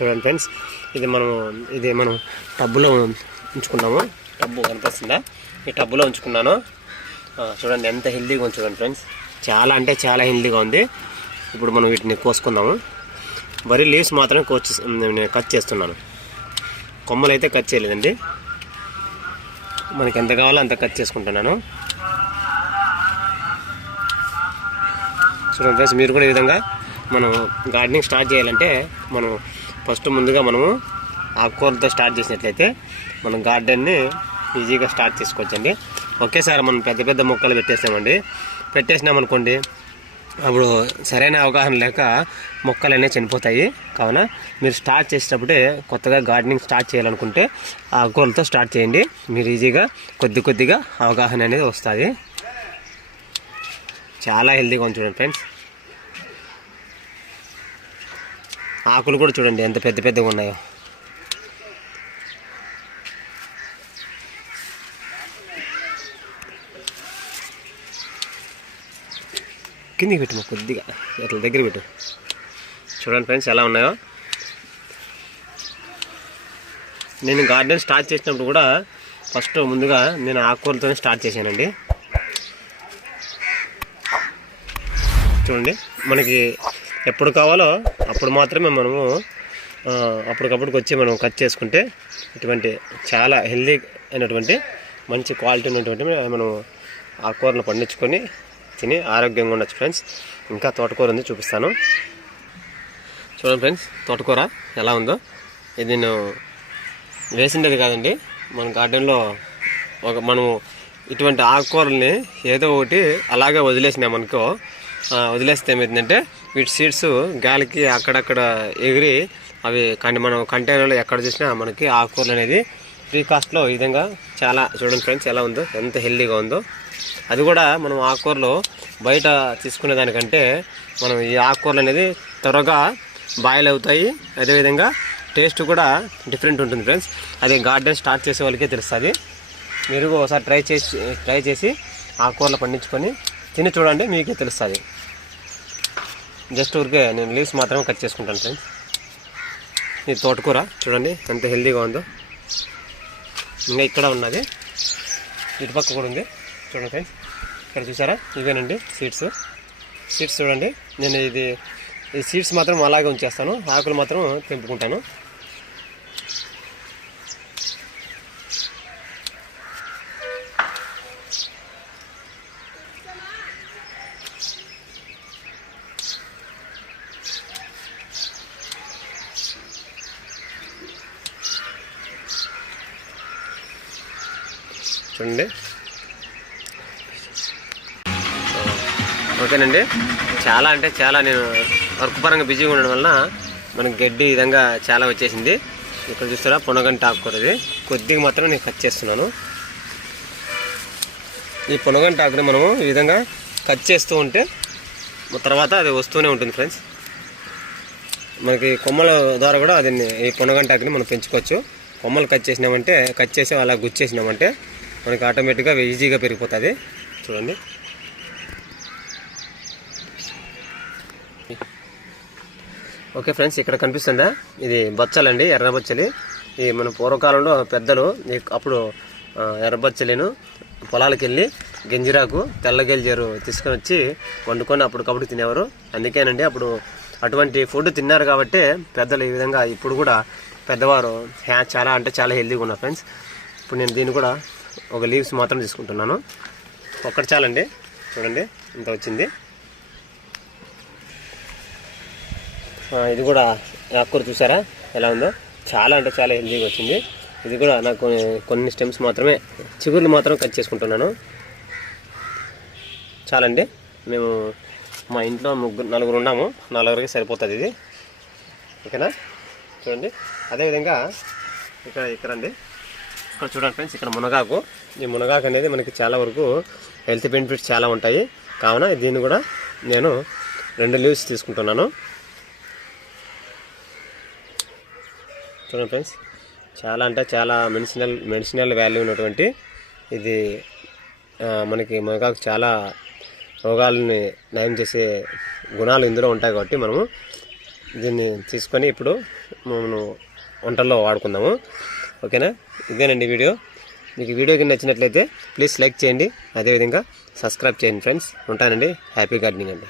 చూడండి ఫ్రెండ్స్, ఇది మనం టబ్బులో ఉంచుకున్నాము. టబ్బు కనిపిస్తుందా? ఈ టబ్బులో ఉంచుకున్నాను. చూడండి ఎంత హెల్దీగా ఉంది చూడండి ఫ్రెండ్స్, చాలా అంటే చాలా హెల్దీగా ఉంది. ఇప్పుడు మనం వీటిని కోసుకుందాము. వరి లీవ్స్ మాత్రం కట్ చేస్తున్నాను, కొమ్మలు అయితే కట్ చేయలేదండి. మనకి ఎంత కావాలో అంత కట్ చేసుకుంటున్నాను. చూడండి ఫ్రెండ్స్, మీరు కూడా ఈ విధంగా మనం గార్డెనింగ్ స్టార్ట్ చేయాలంటే మనం ఫస్ట్ ముందుగా మనము ఆకుకూరలతో స్టార్ట్ చేసినట్లయితే మనం గార్డెన్ని ఈజీగా స్టార్ట్ చేసుకోవచ్చండి. ఒకేసారి మనం పెద్ద పెద్ద మొక్కలు పెట్టేసినామనుకోండి, అప్పుడు సరైన అవగాహన లేక మొక్కలు అనేవి చనిపోతాయి. కావున మీరు స్టార్ట్ చేసేటప్పుడే కొత్తగా గార్డెనింగ్ స్టార్ట్ చేయాలనుకుంటే ఆకుకూరలతో స్టార్ట్ చేయండి. మీరు ఈజీగా కొద్దిగా అవగాహన అనేది వస్తుంది. చాలా హెల్తీగా ఉంది చూడండి ఫ్రెండ్స్. ఆకులు కూడా చూడండి ఎంత పెద్దగా ఉన్నాయో. కిందికి పెట్టు, కొద్దిగా ఇట్లా దగ్గర పెట్టు. చూడండి ఫ్రెండ్స్ ఎలా ఉన్నాయో. నేను గార్డెన్ స్టార్ట్ చేసినప్పుడు కూడా ఫస్ట్ ముందుగా నేను ఆకుకూరలతోనే స్టార్ట్ చేశానండి. చూడండి, మనకి ఎప్పుడు కావాలో అప్పుడు మాత్రమే మనము అప్పటికప్పుడుకి వచ్చి మనం కట్ చేసుకుంటే ఇటువంటి చాలా హెల్దీ అయినటువంటి మంచి క్వాలిటీ ఉన్నటువంటి మనం ఆకుకూరలు పండించుకొని తిని ఆరోగ్యంగా ఉండొచ్చు ఫ్రెండ్స్. ఇంకా తోటకూర ఉంది, చూపిస్తాను. చూడండి ఫ్రెండ్స్, తోటకూర ఎలా ఉందో. ఇది నేను వేసిండేది కాదండి, మన గార్డెన్లో మనము ఇటువంటి ఆకుకూరల్ని ఏదో ఒకటి అలాగే వదిలేసినామనుకో, వదిలేస్తే ఏమవుతుందంటే వీటి సీడ్స్ గాలికి అక్కడక్కడ ఎగిరి అవి మనం కంటైనర్లో ఎక్కడ చూసినా మనకి ఆకుకూరలు అనేది ఫ్రీ కాస్ట్లో ఈ విధంగా చాలా. చూడండి ఫ్రెండ్స్ ఎలా ఉందో, ఎంత హెల్దీగా ఉందో. అది కూడా మనం ఆకుకూరలు బయట తీసుకునే దానికంటే మనం ఈ ఆకుకూరలు అనేది త్వరగా బాయిల్ అవుతాయి. అదేవిధంగా టేస్ట్ కూడా డిఫరెంట్ ఉంటుంది ఫ్రెండ్స్. అది గార్డెన్ స్టార్ట్ చేసే వాళ్ళకే తెలుస్తుంది. మీరు ఒకసారి ట్రై చేసి ఆకుకూరలు పండించుకొని తిని చూడండి, మీకే తెలుస్తుంది. జస్ట్ ఊరికే నేను లీవ్స్ మాత్రమే కట్ చేసుకుంటాను ఫ్రెండ్స్. ఇది తోటకూర చూడండి ఎంత హెల్దీగా ఉందో. ఇంకా ఇక్కడ ఉన్నది, ఇటుపక్క కూడా ఉంది. చూడండి ఫ్రెండ్స్, ఇక్కడ చూసారా, ఇవేనండి సీడ్స్ చూడండి. నేను ఈ సీడ్స్ మాత్రం అలాగే ఉంచేస్తాను, ఆకులు మాత్రం తెంపుకుంటాను. చూడండి, ఓకేనండి. చాలా అంటే చాలా నేను వర్క్ పరంగా బిజీగా ఉండడం వలన మనకి గడ్డి ఈ విధంగా చాలా వచ్చేసింది. ఇక్కడ చూస్తారా, పొనగంటి ఆకుకూర. ఇది కొద్దిగా మాత్రం నేను కట్ చేస్తున్నాను. ఈ పొనగంటి ఆకుని మనము ఈ విధంగా కట్ చేస్తూ ఉంటే తర్వాత అది వస్తూనే ఉంటుంది ఫ్రెండ్స్. మనకి కొమ్మల ద్వారా కూడా అది ఈ పొనగంటి ఆకుని మనం పెంచుకోవచ్చు. కొమ్మలు కట్ చేసి అలా గుచ్చేసినామంటే మనకి ఆటోమేటిక్గా ఈజీగా పెరిగిపోతుంది. చూడండి, ఓకే ఫ్రెండ్స్, ఇక్కడ కనిపిస్తుందా, ఇది బచ్చలండి, ఎర్ర బచ్చలి. ఈ మన పూర్వకాలంలో పెద్దలు అప్పుడు ఎర్ర బచ్చలిను పొలాలకు వెళ్ళి గంజిరాకు, తెల్ల గెలిజారు తీసుకొని వచ్చి వండుకొని అప్పటికప్పుడు తినేవారు. అందుకేనండి అప్పుడు అటువంటి ఫుడ్ తిన్నారు కాబట్టి పెద్దలు ఈ విధంగా ఇప్పుడు కూడా పెద్దవారు చాలా అంటే చాలా హెల్తీగా ఉన్నారు ఫ్రెండ్స్. ఇప్పుడు నేను దీన్ని కూడా ఒక లీవ్స్ మాత్రం తీసుకుంటున్నాను. ఒక్కటి చాలండి. చూడండి ఇంత వచ్చింది. ఇది కూడా ఆకుకూర చూసారా ఎలా ఉందో, చాలా అంటే చాలా హెల్తీగా వచ్చింది. ఇది కూడా నాకు కొన్ని స్టెమ్స్ మాత్రమే, చిగుర్లు మాత్రం కట్ చేసుకుంటున్నాను. చాలండి. మేము మా ఇంట్లో నలుగురు ఉన్నాము, నలుగురికి సరిపోతుంది ఇది. ఓకేనా? చూడండి, అదేవిధంగా ఇక్కడ అండి, ఇక్కడ చూడండి ఫ్రెండ్స్, ఇక్కడ మునగాకు. ఈ మునగాకు అనేది మనకి చాలా వరకు హెల్త్ బెనిఫిట్స్ చాలా ఉంటాయి. కావున దీన్ని కూడా నేను 2 లీవ్స్ తీసుకుంటున్నాను. చూడండి ఫ్రెండ్స్, చాలా అంటే చాలా మెడిసినల్ వాల్యూ ఉన్నటువంటి ఇది. మనకి మునగాకు చాలా రోగాలని నయం చేసే గుణాలు ఇందులో ఉంటాయి కాబట్టి మనము దీన్ని తీసుకొని ఇప్పుడు మనం వంటల్లో వాడుకుందాము. ఓకేనా? ఇదేనండి వీడియో. మీకు వీడియో కింద నచ్చినట్లయితే ప్లీజ్ లైక్ చేయండి, అదేవిధంగా సబ్స్క్రైబ్ చేయండి ఫ్రెండ్స్. ఉంటానండి. హ్యాపీ గార్డెనింగ్ అండి.